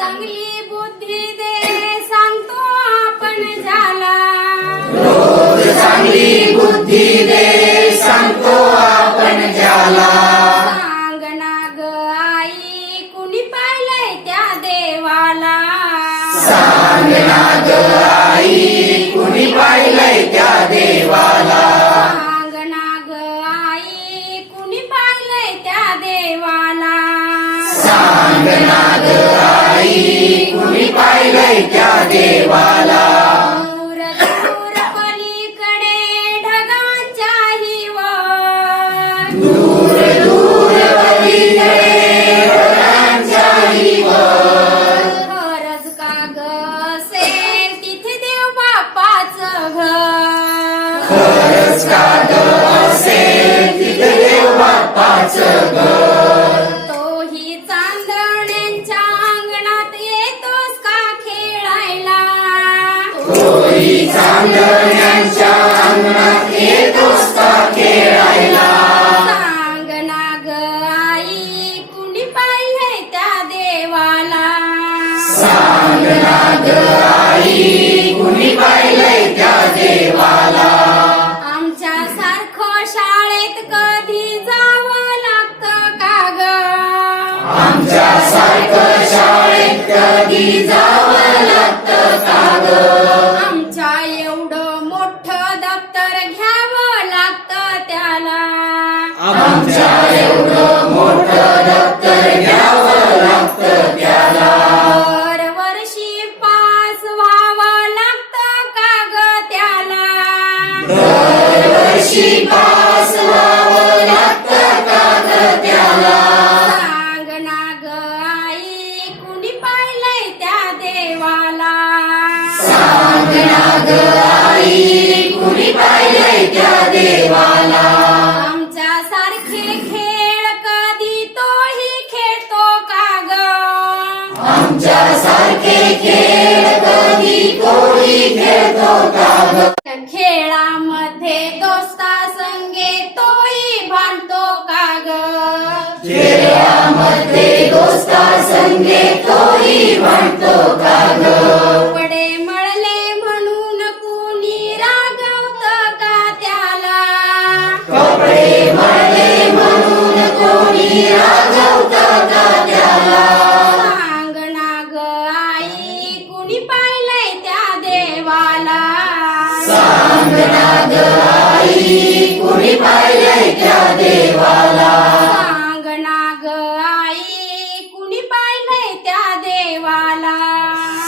चांगली बुद्धी दे सांगतो आपण झाला चांगली बुद्धी दे सांगतो आपण झाला सांग कुणी पाहिलंय त्या देवाला? सांग आई कुणी पाहिलंय त्या देवाला? सांग नाग आई कुणी पाहिलंय त्या देवाला? सांग नाग पाहिलंय त्या देवाला. दूर दूर पलीकडे ढगांच्याही वर दूर दूर पलीकडे ढगांच्याही वर खरंच का ग असेल तिथे देव बापाचं घर. खरंच का ग असेल तिथे देव बाप्पाचं घर. चांदण्यांच्या अंगणात येतोस का खेळायला सांग नाग ग आई कुणी पाहिले त्या देवाला सांग नाग आई कुणी पाहिले त्या देवाला आमच्या सारखं शाळेत कधी जावं लागतं का ग आमच्या सारखं शाळेत कधी जावं लागतं का ग दरवर्षी पास व्हावं लागतं का त्याला सांग ना ग आई कुणी पाहिलंय त्या देवाला सांग ना ग आई कुणी पाहिलंय त्या देवाला आमच्या सारखे खेळ कधी तोही खेळतो का ग आमच्या सारखे खेळ कधी कोणी खेळतो का ग? संगे तोही म्हणतो का ग? कपडे मळले म्हणून कुणी रागवत का त्याला? कपडे मळले म्हणून कोणी रागवत का त्याला? सांग ना ग आई कुणी पाहिलंय त्या देवाला? सांग ना ग आई कुणी पाहिलंय त्या देवाला? सांग ना ग आई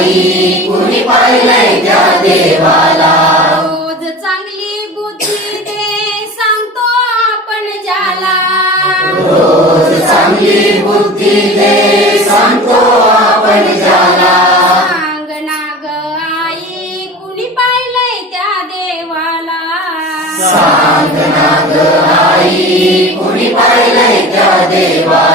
आई कुणी पाहिलंय त्या देवाला? रोज चांगली बुद्धी दे सांगतो आपण ज्याला. रोज चांगली बुद्धी दे सांगतो आपण ज्याला. सांग ना ग आई कुणी पाहिलंय त्या देवाला? सांग ना ग आई कुणी पाहिलंय त्या देवाला?